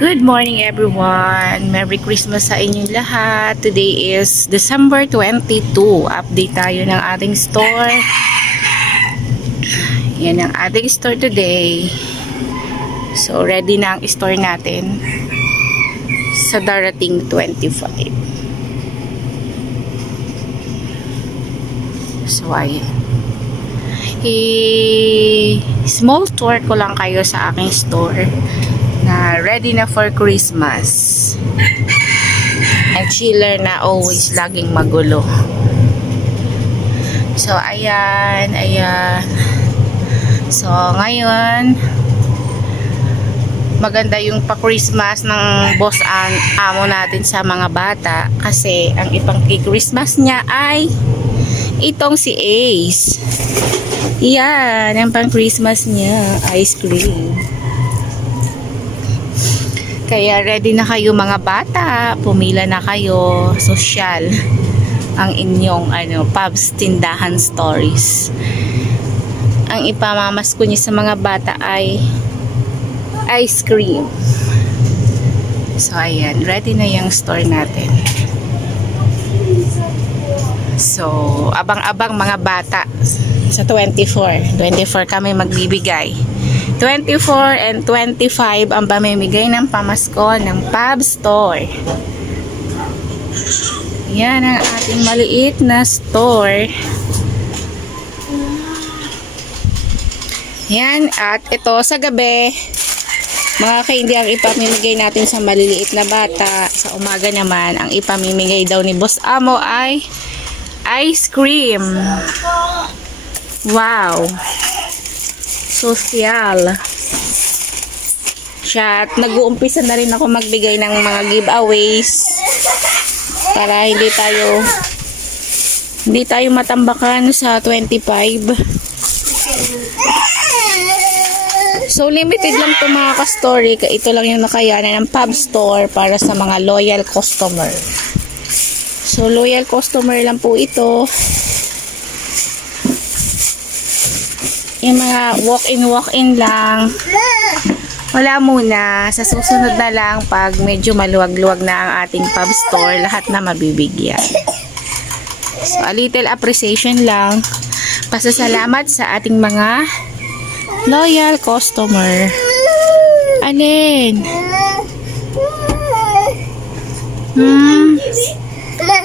Good morning everyone! Merry Christmas sa inyong lahat. Today is December 22. Update tayo ng ating store. Yan ang ating store today. So ready na ang store natin sa darating 25. So ayan. Small tour ko lang kayo sa aking store na ready na for Christmas. Ang chiller na always laging magulo. So ayan. So ngayon maganda yung pa-Christmas ng boss amo natin sa mga bata kasi ang ipang Christmas niya ay itong si Ace. Yan, ang pang-Christmas niya, ice cream. Kaya ready na kayo mga bata, pumila na kayo, social ang inyong pubs, tindahan, stories. Ang ipamamas ko niyo sa mga bata ay ice cream. So ayan, ready na yung store natin. So abang-abang mga bata sa 24 kami magbibigay. 24 and 25 ang pamimigay ng pamasko ng Pub Store. Yan ang ating maliit na store. Yan, at ito sa gabi, mga candy ang ipamimigay natin sa maliliit na bata. Sa umaga naman, ang ipamimigay daw ni Boss Amo ay ice cream. Wow! Social. Siya, at nag-uumpisa na rin ako magbigay ng mga giveaways para hindi tayo matambakan sa 25. So limited lang to mga ka-story. Ito lang yung nakayanan ng Pub Store para sa mga loyal customer. So loyal customer lang po ito. Yung mga walk-in lang. Wala muna. Sa susunod na lang, pag medyo maluwag-luwag na ang ating Pub Store, lahat na mabibigyan. So, a little appreciation lang. Pasasalamat sa ating mga loyal customer. Alin?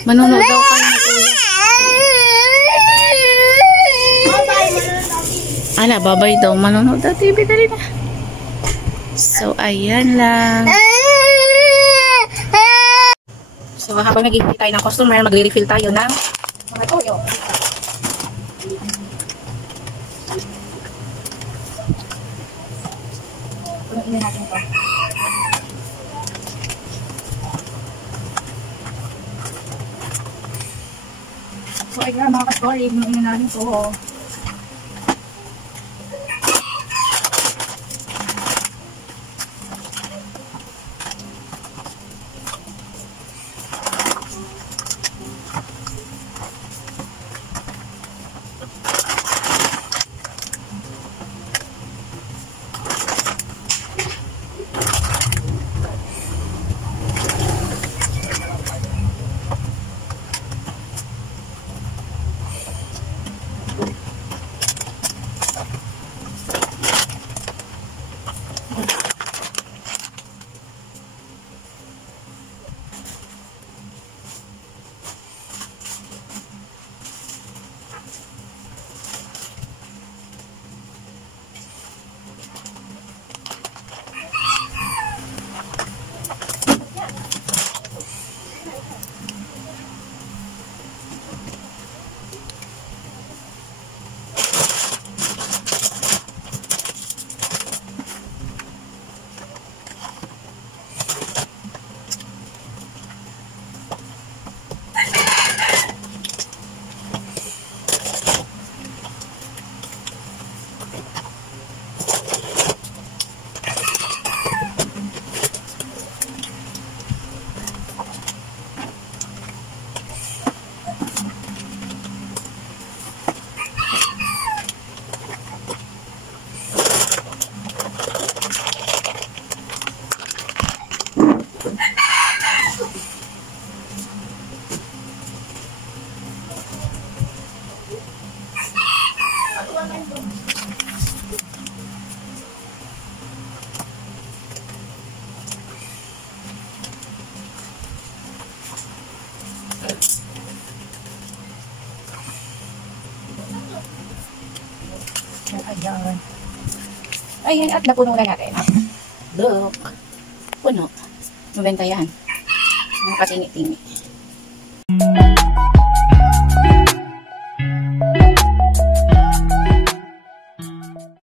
Manonood daw kayo ng kuya. Ala, babay daw. Manonood daw TV. Dali na. So, ayan lang. So, habang nag-i-refill tayo ng customer, magre-refill tayo ng mga toyo. Punuin natin ito. So, ayan mga ka-story. Punuin natin ito. Ayan. Ayan, at napuno na natin. Look. Puno. Mabenta yan. Mga katingi-tingi.